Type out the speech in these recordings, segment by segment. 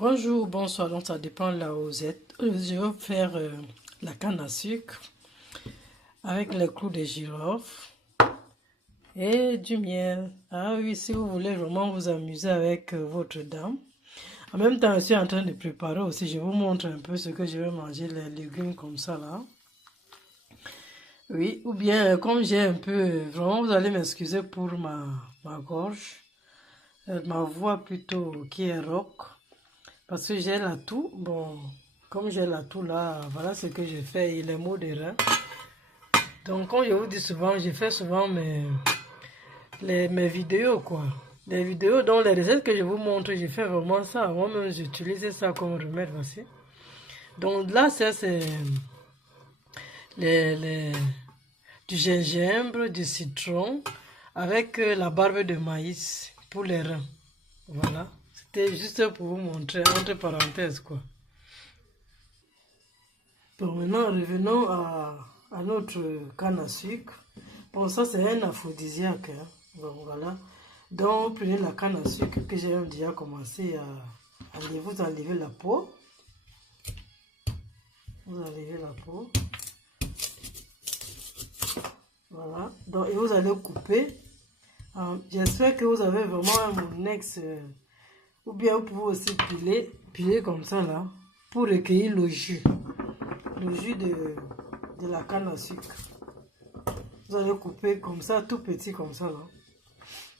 Bonjour, bonsoir, donc ça dépend là où vous êtes. Je vais faire la canne à sucre avec les clous de girofle et du miel. Ah oui, si vous voulez vraiment vous amuser avec votre dame. En même temps, je suis en train de préparer aussi, je vous montre un peu ce que je vais manger, les légumes comme ça là. Oui, ou bien comme j'ai un peu, vraiment vous allez m'excuser pour ma gorge, ma voix plutôt qui est rauque. Parce que j'ai la toux, bon, comme j'ai la toux là, voilà ce que je fais, il est maux de rein. Donc comme je vous dis souvent, je fais souvent mes vidéos quoi. Les vidéos, donc les recettes que je vous montre, je fais vraiment ça. Moi-même, j'utilise ça comme remède aussi. Donc là, ça c'est les, du gingembre, du citron, avec la barbe de maïs pour les reins. Voilà. C'était juste pour vous montrer, entre parenthèses quoi. Bon, maintenant, revenons à notre canne à sucre. Bon, ça, c'est un aphrodisiaque. Hein. Bon, voilà. Donc, prenez la canne à sucre que j'ai déjà commencé à enlever. Vous enlevez la peau. Vous enlevez la peau. Voilà. Donc, et vous allez couper. J'espère que vous avez vraiment un monex. Ou bien vous pouvez aussi piler comme ça, là, pour recueillir le jus. Le jus de la canne à sucre. Vous allez couper comme ça, tout petit comme ça, là.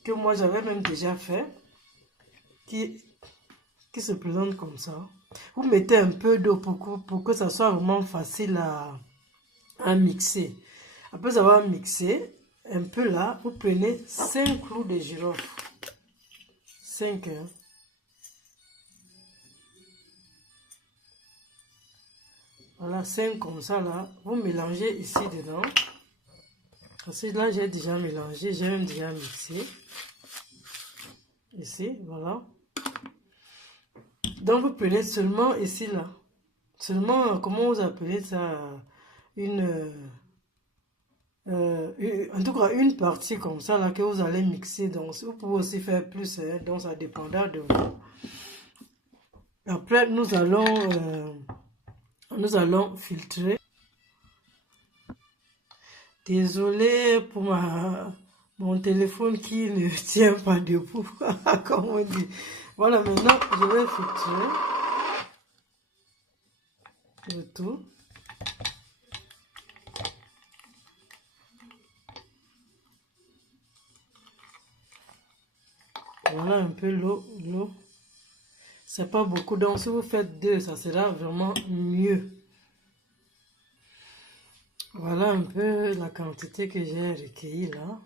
Que moi, j'avais même déjà fait. Qui se présente comme ça. Vous mettez un peu d'eau pour que ça soit vraiment facile à mixer. Après avoir mixé, un peu là, vous prenez 5 clous de girofle. 5, hein. Voilà, 5 comme ça, là. Vous mélangez ici dedans. Parce que là, j'ai déjà mélangé, j'ai même déjà mixé. Ici, voilà. Donc, vous prenez seulement ici, là. Seulement, comment vous appelez ça? En tout cas, une partie comme ça, là, que vous allez mixer. Donc, vous pouvez aussi faire plus, hein, donc ça dépendra de vous. Après, nous allons filtrer. Désolé pour mon téléphone qui ne tient pas debout, comme on dit. Voilà, maintenant, je vais filtrer le tout. Voilà un peu l'eau. C'est pas beaucoup, donc si vous faites 2, ça sera vraiment mieux. Voilà un peu la quantité que j'ai recueillie là.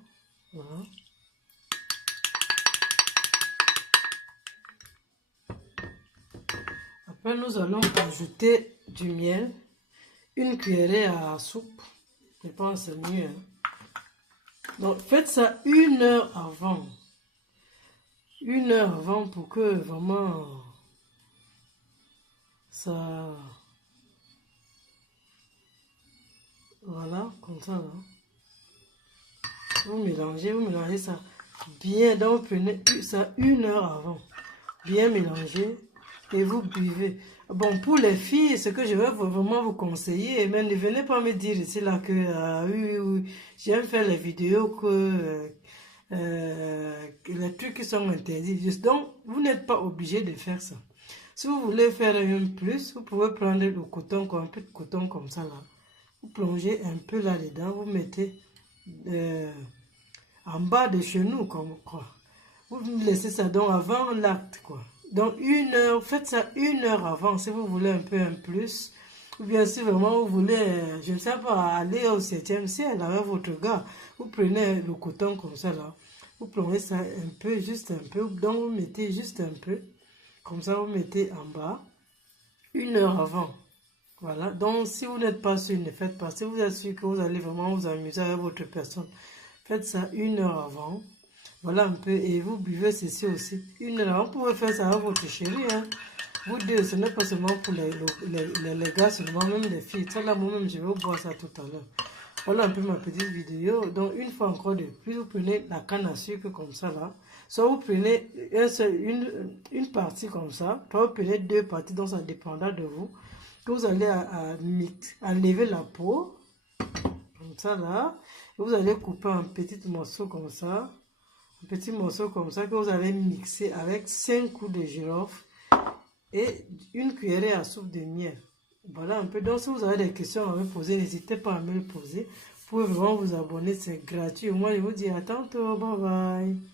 Voilà. Après, nous allons ajouter du miel. Une cuillerée à soupe. Je pense que c'est mieux. Donc, faites ça 1 heure avant. 1 heure avant pour que vraiment ça... Voilà, comme ça. Là. Vous mélangez ça bien. Donc, vous prenez ça 1 heure avant. Bien mélanger et vous buvez. Bon, pour les filles, ce que je vais vraiment vous conseiller, mais ne venez pas me dire ici là que oui, j'aime faire les vidéos que les trucs qui sont interdits. Juste, donc, vous n'êtes pas obligé de faire ça. Si vous voulez faire un plus, vous pouvez prendre le coton, un peu de coton comme ça là. Vous plongez un peu là-dedans, vous mettez en bas de chez nous, comme quoi. Vous laissez ça donc avant l'acte, quoi. Donc 1 heure, faites ça 1 heure avant si vous voulez un peu un plus. Ou bien si vraiment vous voulez, je ne sais pas, aller au 7e ciel avec votre gars, vous prenez le coton comme ça là. Vous plongez ça un peu, juste un peu. Donc vous mettez juste un peu. Comme ça vous mettez en bas. 1 heure avant. Voilà. Donc si vous n'êtes pas sûr, ne faites pas. Si vous êtes sûr que vous allez vraiment vous amuser avec votre personne, faites ça 1 heure avant. Voilà un peu, et vous buvez ceci aussi. 1 heure avant, vous pouvez faire ça avec votre chérie. Hein. Vous deux, ce n'est pas seulement pour les gars, seulement même les filles. Ça là, moi-même, je vais boire ça tout à l'heure. Voilà un peu ma petite vidéo. Donc, une fois encore de plus, vous prenez la canne à sucre comme ça là. Soit vous prenez une partie comme ça. Soit vous prenez deux parties, donc ça dépendra de vous. Que vous allez enlever la peau. Comme ça là. Et vous allez couper un petit morceau comme ça. Un petit morceau comme ça que vous allez mixer avec 5 coups de girofle et une cuillerée à soupe de miel. Voilà un peu. Donc, si vous avez des questions à me poser, n'hésitez pas à me les poser. Vous pouvez vraiment vous abonner, c'est gratuit. Moi, je vous dis à tantôt. Bye bye.